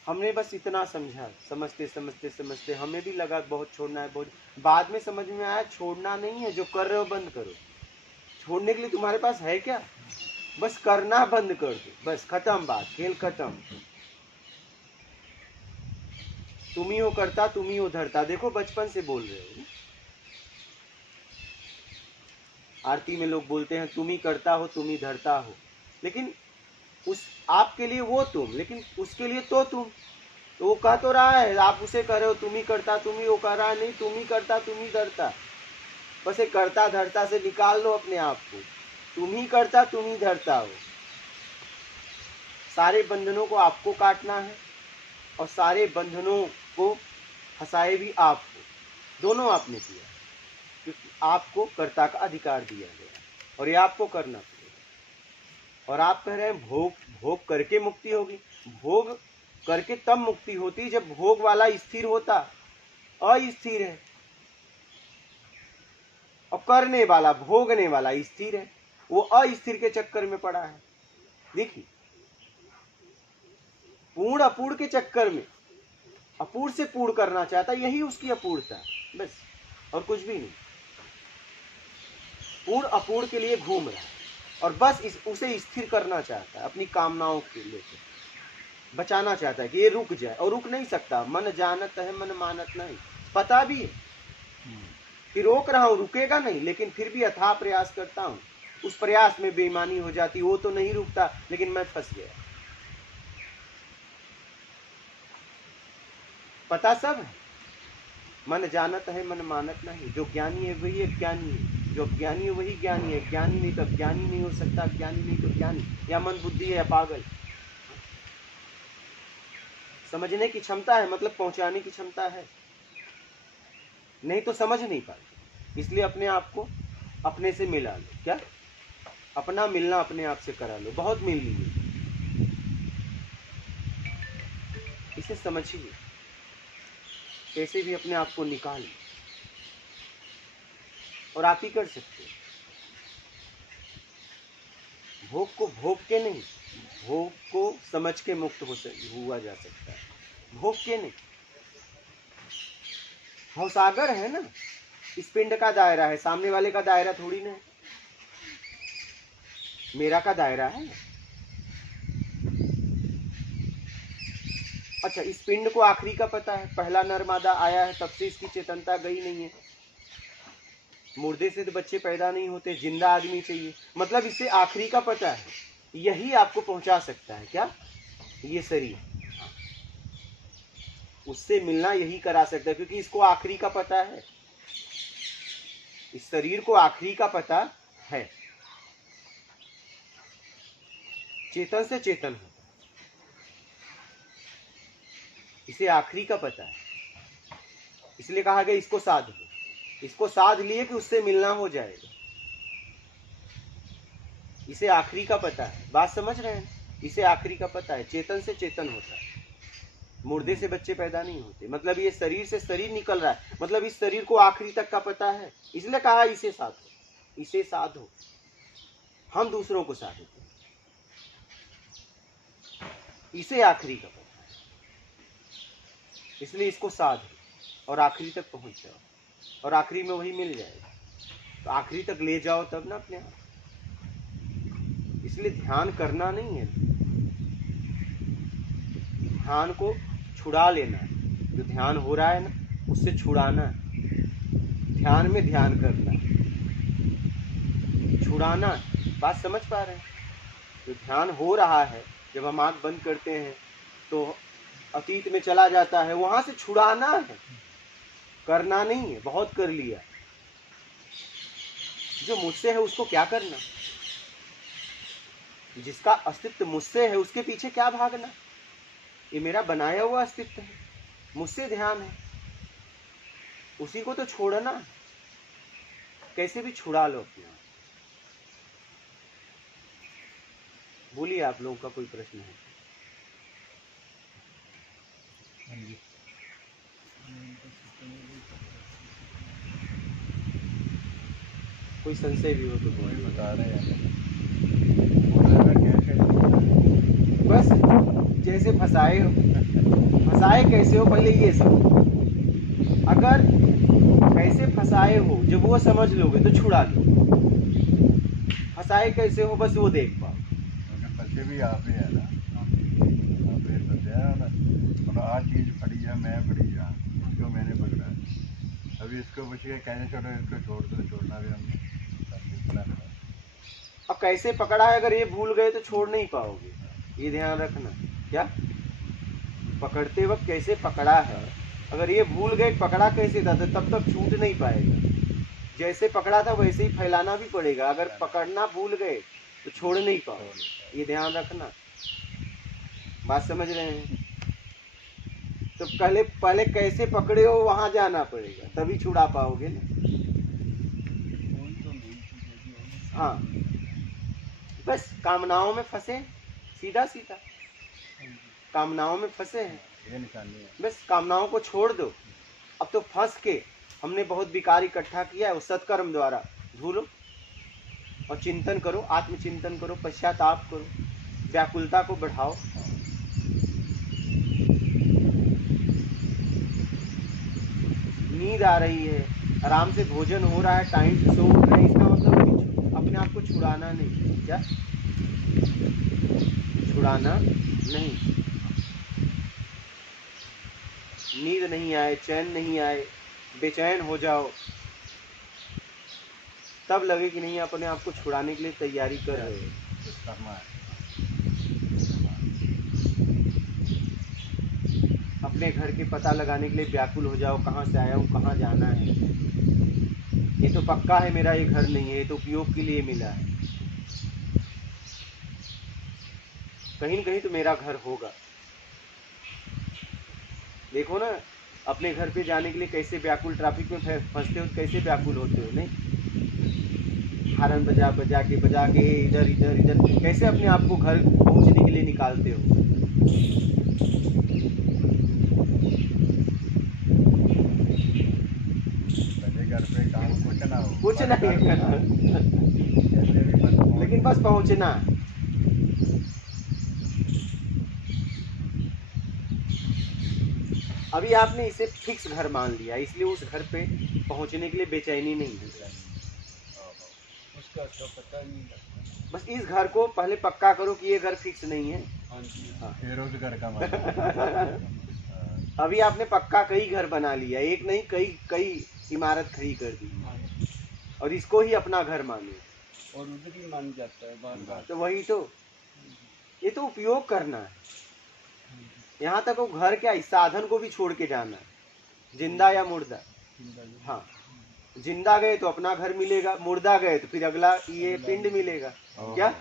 हमने बस इतना समझा, समझते समझते समझते हमें भी लगा बहुत छोड़ना है, बहुत बाद में समझ में आया छोड़ना नहीं है, जो कर रहे हो बंद करो। छोड़ने के लिए तुम्हारे पास है क्या? बस करना बंद कर दो, बस खत्म बात, खेल खत्म। तुम ही हो करता, तुम ही हो धरता, देखो बचपन से बोल रहे हो। आरती में लोग बोलते हैं तुम ही करता हो, तुम ही धरता हो, लेकिन उस आपके लिए वो तुम, लेकिन उसके लिए तो तुम। तो वो कह तो रहा है, आप उसे कह रहे हो तुम ही करता तुम ही, वो कह रहा है नहीं तुम ही करता तुम ही धरता। बस एक करता धरता से निकाल लो अपने आप को, तुम ही करता तुम ही धरता हो। सारे बंधनों को आपको काटना है और सारे बंधनों को फंसाए भी आपको, दोनों आपने किया, क्योंकि आपको कर्ता का अधिकार दिया गया और ये आपको करना पड़ेगा। और आप कह रहे हैं भोग भोग करके मुक्ति होगी। भोग करके तब मुक्ति होती जब भोग वाला स्थिर होता, अस्थिर है, और करने वाला भोगने वाला स्थिर है, वो अस्थिर के चक्कर में पड़ा है। देखिए, पूर्ण अपूर्ण के चक्कर में अपूर्ण से पूर्ण करना चाहता, यही उसकी अपूर्णता है बस, और कुछ भी नहीं। पूर्ण अपूर्ण के लिए घूम रहा है और बस उसे स्थिर करना चाहता है, अपनी कामनाओं के लेकर बचाना चाहता है कि ये रुक जाए, और रुक नहीं सकता। मन जानत है मन मानत नहीं, पता भी है कि रोक रहा हूं, रुकेगा नहीं, लेकिन फिर भी अथाह प्रयास करता हूं। उस प्रयास में बेईमानी हो जाती, वो तो नहीं रुकता, लेकिन मैं फंस गया। पता सब है, मन जानत है मन मानत नहीं। जो ज्ञानी है वही अज्ञानी है, जो ज्ञानी है वही ज्ञानी है। ज्ञानी नहीं तो ज्ञानी नहीं हो सकता, ज्ञानी नहीं तो ज्ञानी, या मन बुद्धि है या पागल। समझने की क्षमता है मतलब पहुंचाने की क्षमता है, नहीं तो समझ नहीं पाते। इसलिए अपने आप को अपने से मिला लो। क्या अपना मिलना अपने आप से करा लो, बहुत मिल लीजिए, इसे समझिए, कैसे भी अपने आप को निकाल, और आप ही कर सकते हो। भोग को भोग के नहीं, भोग को समझ के मुक्त हुआ जा सकता है, भोग के नहीं। भवसागर है ना, इस पिंड का दायरा है, सामने वाले का दायरा थोड़ी ना है, मेरा का दायरा है। अच्छा, इस पिंड को आखिरी का पता है, पहला नर्मदा आया है तब से इसकी चेतनता गई नहीं है। मुर्दे से तो बच्चे पैदा नहीं होते, जिंदा आदमी चाहिए, मतलब इसे आखिरी का पता है। यही आपको पहुंचा सकता है, क्या ये शरीर, उससे मिलना यही करा सकता है, क्योंकि इसको आखिरी का पता है। इस शरीर को आखिरी का पता है, चेतन से चेतन हो, इसे आखिरी का पता है। इसलिए कहा गया इसको साध लो, इसको साध लिए कि उससे मिलना हो जाएगा। इसे आखिरी का पता है, बात समझ रहे हैं? इसे आखिरी का पता है, चेतन से चेतन होता है, मुर्दे से बच्चे पैदा नहीं होते। मतलब ये शरीर से शरीर निकल रहा है, मतलब इस शरीर को आखिरी तक का पता है। इसलिए कहा इसे साधो, इसे साधो। हम दूसरों को साधते, इसे आखिरी का पता है, इसलिए इसको साधो और आखिरी तक पहुंच जाओ, और आखिरी में वही मिल जाएगा। तो आखिरी तक ले जाओ तब ना अपने आप। इसलिए ध्यान करना नहीं है, ध्यान को छुड़ा लेना है। जो ध्यान हो रहा है ना, उससे छुड़ाना है। ध्यान में ध्यान करना है, छुड़ाना है। बात समझ पा रहे हैं? जो ध्यान हो रहा है, जब हम आंख बंद करते हैं तो अतीत में चला जाता है, वहां से छुड़ाना है, करना नहीं है। बहुत कर लिया, जो मुझसे है उसको क्या करना? जिसका अस्तित्व मुझसे है उसके पीछे क्या भागना? ये मेरा बनाया हुआ अस्तित्व है, मुझसे ध्यान है, उसी को तो छोड़ना। कैसे भी छुड़ा लो अपने आप। बोलिए, आप लोगों का कोई प्रश्न है? कोई संशय भी हो तो कोई बोलिए। बता रहे हैं बस जैसे फंसाए हो, फंसाए कैसे हो पहले ये समझो। अगर कैसे फंसाए हो जब वो समझ लोगे तो छुड़ा लो। फंसाए कैसे हो बस वो देख पाओ। फंसे भी आप ही है ना, आप ही फंसे हैं ना। मतलब आज चीज़ फड़ी है, मैं फड़ी है, इसको मैंने पकड़ा है। अभी इसको पूछ के कैसे छोड़ो, इसको छोड़ दो, छोड़ना भी हमने। अब कैसे पकड़ा है, अगर ये भूल गए तो छोड़ नहीं पाओगे, ये ध्यान रखना। क्या पकड़ते वक्त कैसे पकड़ा है, अगर ये भूल गए पकड़ा कैसे था तो तब तक छूट नहीं पाएगा। जैसे पकड़ा था वैसे ही फैलाना भी पड़ेगा, अगर पकड़ना भूल गए तो छोड़ नहीं पाओ, ये ध्यान रखना। बात समझ रहे हैं? तो पहले कैसे पकड़े हो वहां जाना पड़ेगा, तभी छुड़ा पाओगे ना। हाँ, बस कामनाओं में फंसे, सीधा सीधा कामनाओं में फंसे हैं, ये निशानी है। बस कामनाओं को छोड़ दो। अब तो फंस के हमने बहुत विकार इकट्ठा किया है, उस सत्कर्म द्वारा धूलो और चिंतन करो, आत्मचिंतन करो, पश्चाताप करो, व्याकुलता को बढ़ाओ। नींद आ रही है, आराम से भोजन हो रहा है, टाइम से सो उठ रहे हैं, इसका मतलब अपने आप को छुड़ाना नहीं। क्या छुड़ाना नहीं? नींद नहीं आए, चैन नहीं आए, बेचैन हो जाओ, तब लगे कि नहीं अपने आप को छुड़ाने के लिए तैयारी कर रहे हो। करना है। अपने घर के पता लगाने के लिए व्याकुल हो जाओ, कहाँ से आया हूँ, कहाँ जाना है। ये तो पक्का है मेरा ये घर नहीं है, ये तो उपयोग के लिए मिला है, कहीं न कहीं तो मेरा घर होगा। देखो ना, अपने घर पे जाने के लिए कैसे व्याकुल, ट्रैफिक में फंसते हो, कैसे व्याकुल होते हो, नहीं? हारन बजा बजा के इधर इधर इधर कैसे अपने आप को घर पहुंचने के लिए निकालते हो। भले घर पे काम कुछ ना हो, कुछ नहीं जैसे भी बस पहुंच- लेकिन बस पहुंचना है। अभी आपने इसे फिक्स घर मान लिया, इसलिए उस घर पे पहुंचने के लिए बेचैनी नहीं है। उसका तो पता ही नहीं लगता। बस इस घर को पहले पक्का करो कि ये घर फिक्स नहीं है। हाँ जी। हाँ। फिर उस घर का मतलब अभी आपने पक्का कई घर बना लिया, एक नहीं कई इमारत खड़ी कर दी, हाँ। और इसको ही अपना घर मानो। और उधर ही मान जाता है बार बार। तो वही तो, ये तो उपयोग करना है। यहाँ तक वो घर क्या, इस साधन को भी छोड़ के जाना है, जिंदा या मुर्दा। हाँ, जिंदा गए तो अपना घर मिलेगा, मुर्दा गए तो फिर अगला ये पिंड मिलेगा। क्या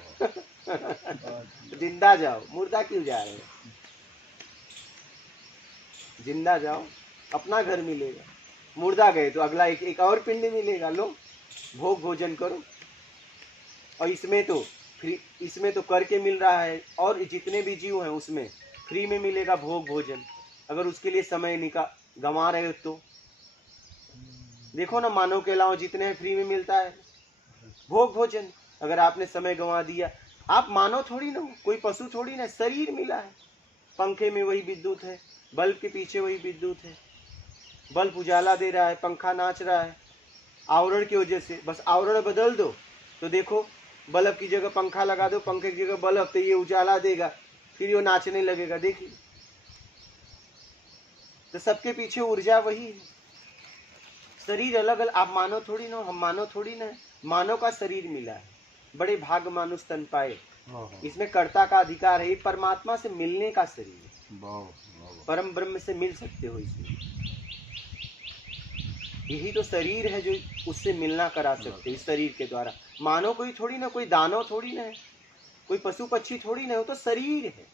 जिंदा जाओ, मुर्दा क्यों जा रहे हो? जिंदा जाओ, अपना घर मिलेगा, मुर्दा गए तो अगला एक और पिंड मिलेगा। लो, भोग भोजन करो। और इसमें तो फ्री, इसमें तो करके मिल रहा है, और जितने भी जीव हैं उसमें फ्री में मिलेगा भोग भोजन, अगर उसके लिए समय गंवा रहे हो तो। देखो ना, मानव के अलावा जितने हैं फ्री में मिलता है भोग भोजन। अगर आपने समय गंवा दिया, आप मानव थोड़ी ना हो, कोई पशु थोड़ी ना, शरीर मिला है, पंखे में वही विद्युत है, बल्ब के पीछे वही विद्युत है, बल्ब उजाला दे रहा है, पंखा नाच रहा है आवरण की वजह से। बस आवरण बदल दो तो देखो, बल्ब की जगह पंखा लगा दो, पंखे की जगह बल्ब, तो ये उजाला देगा, फिर ये नाचने लगेगा। देखिए, तो सबके पीछे ऊर्जा वही है। शरीर अलग अलग, आप मानव थोड़ी ना, हम मानव थोड़ी ना, मानव का शरीर मिला है, बड़े भाग मानुष तन पाए, इसमें कर्ता का अधिकार है। ये परमात्मा से मिलने का शरीर है, परम ब्रह्म से मिल सकते हो इसमें। यही तो शरीर है जो उससे मिलना करा सकते इस शरीर के द्वारा। मानव कोई थोड़ी ना, कोई दानव थोड़ी ना है, कोई पशु पक्षी थोड़ी ना, वो तो शरीर है।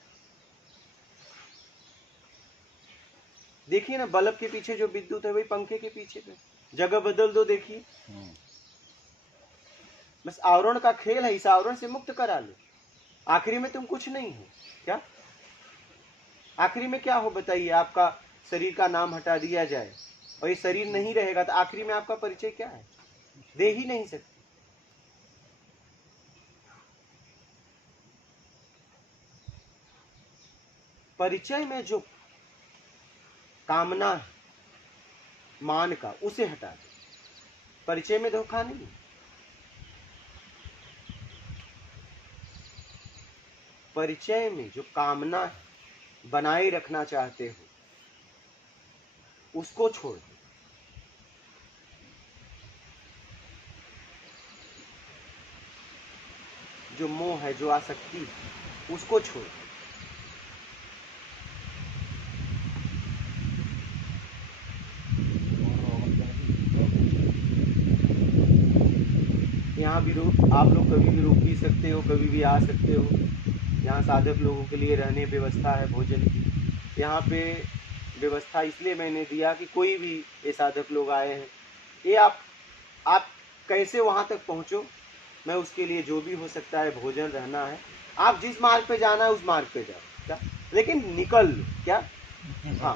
देखिए ना, बल्ब के पीछे जो विद्युत है वही पंखे के पीछे पे, जगह बदल दो, देखिए। बस आवरण का खेल है, इस आवरण से मुक्त करा लो, आखिरी में तुम कुछ नहीं हो। क्या आखिरी में क्या हो बताइए? आपका शरीर का नाम हटा दिया जाए और ये शरीर नहीं रहेगा तो आखिरी में आपका परिचय क्या है? दे ही नहीं सकते। परिचय में जो कामना है मान का, उसे हटा दो, परिचय में धोखा नहीं। परिचय में जो कामना बनाए रखना चाहते हो उसको छोड़ दो। जो मोह है, जो आसक्ति है, उसको छोड़ दो। यहाँ भी आप लोग कभी भी रुक भी सकते हो, कभी भी आ सकते हो। यहाँ साधक लोगों के लिए रहने व्यवस्था है भोजन की। यहाँ पे व्यवस्था इसलिए मैंने दिया कि कोई भी ये साधक लोग आए हैं, ये आप कैसे वहाँ तक पहुँचो, मैं उसके लिए जो भी हो सकता है, भोजन रहना है, आप जिस मार्ग पे जाना है उस मार्ग पे जाओ, क्या लेकिन निकल लो, क्या हाँ,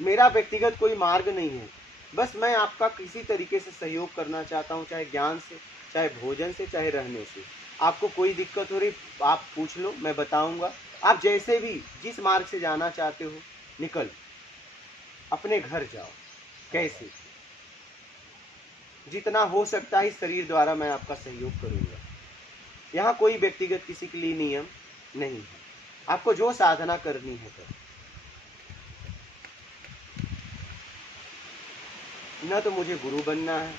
मेरा व्यक्तिगत कोई मार्ग नहीं है, बस मैं आपका किसी तरीके से सहयोग करना चाहता हूँ, चाहे ज्ञान से, चाहे भोजन से, चाहे रहने से। आपको कोई दिक्कत हो रही आप पूछ लो, मैं बताऊंगा। आप जैसे भी जिस मार्ग से जाना चाहते हो निकल, अपने घर जाओ, कैसे जितना हो सकता है इस शरीर द्वारा मैं आपका सहयोग करूंगा। यहाँ कोई व्यक्तिगत किसी के लिए नियम नहीं है, आपको जो साधना करनी है करो। न तो मुझे गुरु बनना है,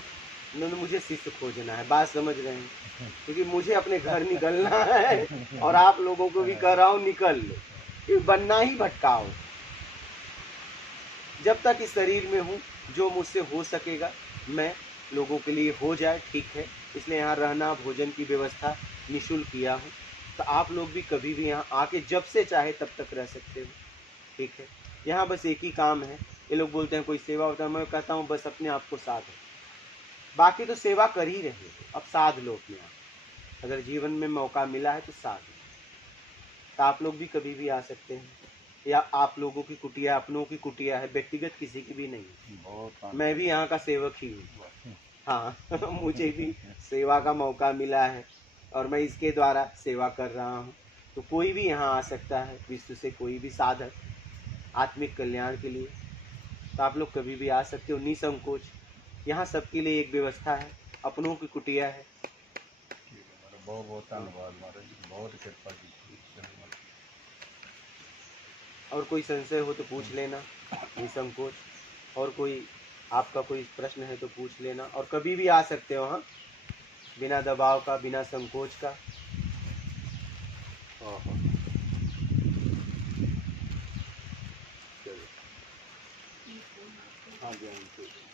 न तो मुझे शिष्य खोजना है, बात समझ रहे हैं? क्योंकि मुझे अपने घर निकलना है और आप लोगों को भी कह रहा हूँ निकल लो, क्योंकि बनना ही भटकाओ। जब तक इस शरीर में हूँ, जो मुझसे हो सकेगा मैं लोगों के लिए हो जाए, ठीक है। इसलिए यहाँ रहना, भोजन की व्यवस्था निःशुल्क किया हूँ, तो आप लोग भी कभी भी यहाँ आके जब से चाहे तब तक रह सकते हो, ठीक है। यहाँ बस एक ही काम है, ये लोग बोलते हैं कोई सेवा होता है, मैं कहता हूँ बस अपने आप को साध हो, बाकी तो सेवा कर ही रहे हो, अब साध लो अपने आप। अगर जीवन में मौका मिला है तो साध लो। तो आप लोग भी कभी भी आ सकते हैं, या आप लोगों की कुटिया अपनों की कुटिया है, व्यक्तिगत किसी की भी नहीं है। बहुत मैं भी यहाँ का सेवक ही हूँ, हाँ मुझे भी सेवा का मौका मिला है और मैं इसके द्वारा सेवा कर रहा हूँ। तो कोई भी यहाँ आ सकता है, विश्व से कोई भी साधक आत्मिक कल्याण के लिए, तो आप लोग कभी भी आ सकते हो निसंकोच। यहाँ सबके लिए एक व्यवस्था है, अपनों की कुटिया है। बहुत बहुत धन्यवाद महाराज, बहुत कृपा की। और कोई संशय हो तो पूछ लेना निसंकोच, और कोई आपका कोई प्रश्न है तो पूछ लेना, और कभी भी आ सकते हो, हाँ, बिना दबाव का, बिना संकोच का। हाँ जी, हाँ जी।